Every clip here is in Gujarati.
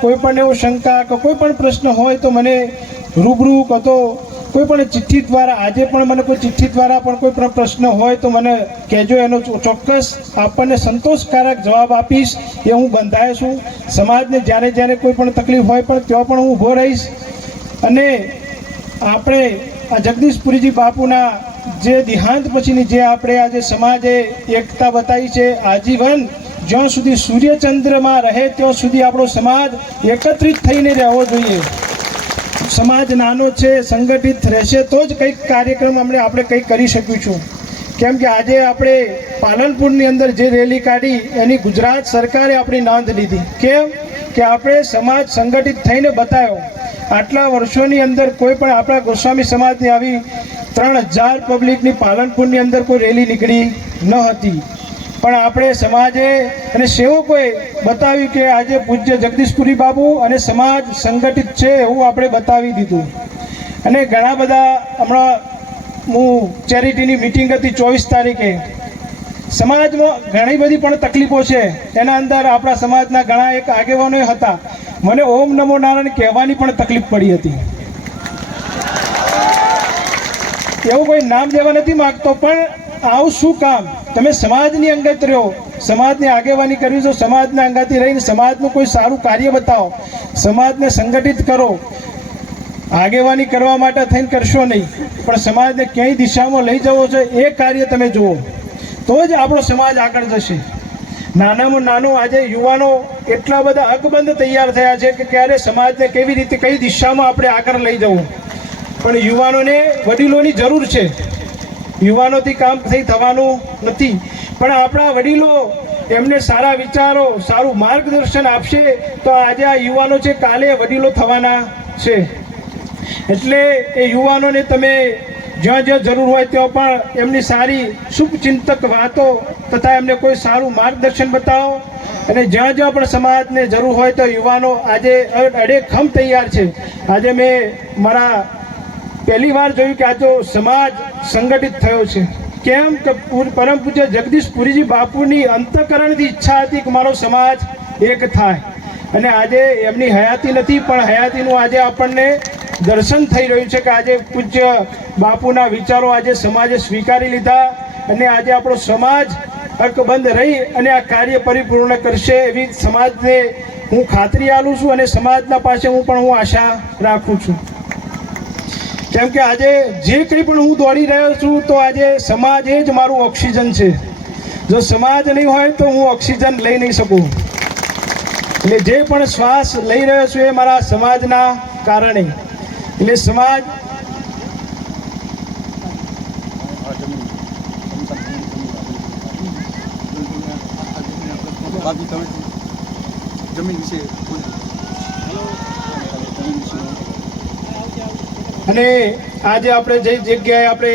કોઈ પણ એવો શંકા કે કોઈ પણ પ્રશ્ન હોય તો મને રૂબરૂ કહો તો કોઈ પણ ચિઠ્ઠી દ્વારા, આજે પણ મને કોઈ ચિઠ્ઠી દ્વારા પણ કોઈ પણ પ્રશ્ન હોય તો મને કહેજો, એનો ચોક્કસ આપણને સંતોષકારક જવાબ આપીશ. એ હું બંધાયો છું. સમાજને જ્યારે જ્યારે કોઈ પણ તકલીફ હોય પણ ત્યાં પણ હું ઊભો રહીશ. અને આપણે આ જગદીશપુરીજી બાપુના જે દેહાંત પછીની જે આપણે આજે સમાજે એકતા બતાવી છે, આજીવન જ્યાં સુધી સૂર્યચંદ્રમાં રહે ત્યાં સુધી આપણો સમાજ એકત્રિત થઈને રહેવો જોઈએ. સમાજ નાનો છે, સંગઠિત રહેશે તો જ કંઈક કાર્યક્રમ આપણે કંઈક કરી શકીશું. કેમ કે આજે આપણે પાલનપુરની અંદર જે રેલી કાઢી એની ગુજરાત સરકારે આપણી નોંધ લીધી. કેમ કે આપણે સમાજ સંગઠિત થઈને બતાવ્યો. આટલા વર્ષોની અંદર કોઈ પણ આપણા ગોસ્વામી સમાજની આવી 3000 પબ્લિકની પાલનપુરની અંદર કોઈ રેલી નીકળી ન હતી. પણ આપણે સમાજે અને સેવકોએ બતાવ્યું કે આજે પૂજ્ય જગદીશપુરી બાપુ અને સમાજ સંગઠિત છે એવું આપણે બતાવી દીધું. અને ઘણા બધા, હમણાં હું ચેરિટીની મિટિંગ હતી 24 તારીખે, સમાજમાં ઘણી બધી પણ તકલીફો છે. એના અંદર આપણા સમાજના ઘણા એક આગેવાનો હતા, મને ઓમ નમો નારાયણ કહેવાની પણ તકલીફ પડી હતી. એવું કોઈ નામ લેવા નથી માગતો, પણ આવું શું કામ? તમે સમાજની અંગત રહ્યો, સમાજની આગેવાની કરવી છો, સમાજના અંગાથી રહીને સમાજનું કોઈ સારું કાર્ય બતાવો, સમાજને સંગઠિત કરો. આગેવાની કરવા માટે થઈને કરશો નહીં, પણ સમાજને ક્યાંય દિશામાં લઈ જવો છે એ કાર્ય તમે જુઓ, તો જ આપણો સમાજ આગળ જશે. નાનામાં નાનો આજે યુવાનો એટલા બધા અકબંધ તૈયાર થયા છે કે ક્યારે સમાજને કેવી રીતે કઈ દિશામાં આપણે આગળ લઈ જવું. પણ યુવાનોને વડીલોની જરૂર છે. યુવાનોથી કામ થવાનું નથી, પણ આપણા વડીલો એમને સારા વિચારો, સારું માર્ગદર્શન આપશે તો આજે આ યુવાનો છે, કાલે વડીલો થવાના છે. એટલે એ યુવાનોને તમે જ્યાં જ્યાં જરૂર હોય ત્યાં પણ એમની સારી શુભચિંતક વાતો તથા એમને કોઈ સારું માર્ગદર્શન બતાવો. અને જ્યાં જ્યાં પણ સમાજને જરૂર હોય તો યુવાનો આજે અડેખમ તૈયાર છે. આજે મેં મારા પહેલી વાર જોયું કે આ તો સમાજ સંગઠિત થયો છે. કેમ કે પરમ પૂજ્ય જગદીશપુરીજી બાપુની અંતઃકરણથી ઈચ્છા હતી કે મારો સમાજ એક થાય. અને આજે એમની હયાતી નથી, પણ હયાતીનું આજે આપણને દર્શન થઈ રહ્યું છે કે આજે પૂજ્ય બાપુના વિચારો આજે સમાજે સ્વીકારી લીધા. અને આજે આપણો સમાજ અકબંધ રહી અને આ કાર્ય પરિપૂર્ણ કરશે એવી સમાજને હું ખાતરી આપું છું. અને સમાજના પાસે હું આશા રાખું છું. કેમ કે આજે જે કંઈ પણ હું દોડી રહ્યો છું તો આજે સમાજ એ જ મારું ઓક્સિજન છે. જો સમાજ નહીં હોય તો હું ઓક્સિજન લઈ નહીં શકું. એટલે જે પણ શ્વાસ લઈ રહ્યો છું એ મારા સમાજના કારણે. એટલે સમાજ અને આજે આપણે જે જગ્યાએ આપણે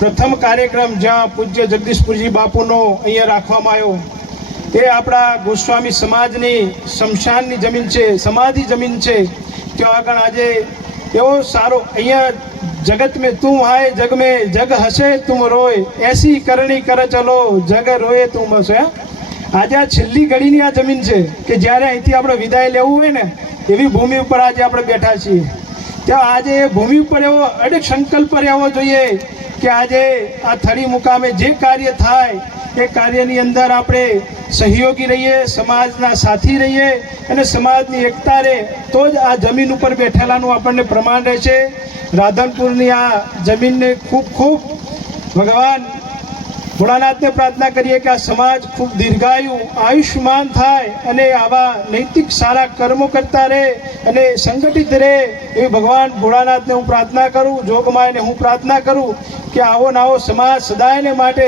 પ્રથમ કાર્યક્રમ જ્યાં પૂજ્ય જગદીશપુરજી બાપુનો અહીંયા રાખવામાં આવ્યો, તે આપણા ગોસ્વામી સમાજની શમશાનની જમીન છે, સમાધિ જમીન છે. ત્યાં આગળ આજે એવો સારો અહીંયા જગત મેં તું આય જગ મેં જગ હસે તુમ રોય એસી કરણી કર ચલો જગ રોય તુમ હસે. આજે આ છેલ્લી ઘડીની આ જમીન છે કે જ્યારે અહીંથી આપણે વિદાય લેવું હોય ને એવી ભૂમિ ઉપર આજે આપણે બેઠા છીએ. ત્યાં આજે એ ભૂમિ ઉપર એવો અડગ સંકલ્પ રહેવો જોઈએ કે આજે આ થડી મુકામે જે કાર્ય થાય એ કાર્યની અંદર આપણે સહયોગી રહીએ, સમાજના સાથી રહીએ અને સમાજની એકતા રહે તો જ આ જમીન ઉપર બેઠેલાનું આપણને પ્રમાણ રહેશે. રાધનપુરની આ જમીનને ખૂબ ખૂબ ભગવાન ભોળાનાથને પ્રાર્થના કરીએ કે આ સમાજ ખૂબ દીર્ઘાયુ આયુષ્યમાન થાય અને આવા નૈતિક સારા કર્મો કરતા રહે અને સંગઠિત રહે એવી ભગવાન ભોળાનાથને હું પ્રાર્થના કરું. જોગમાયને હું પ્રાર્થના કરું કે આવો નવો સમાજ સદાયને માટે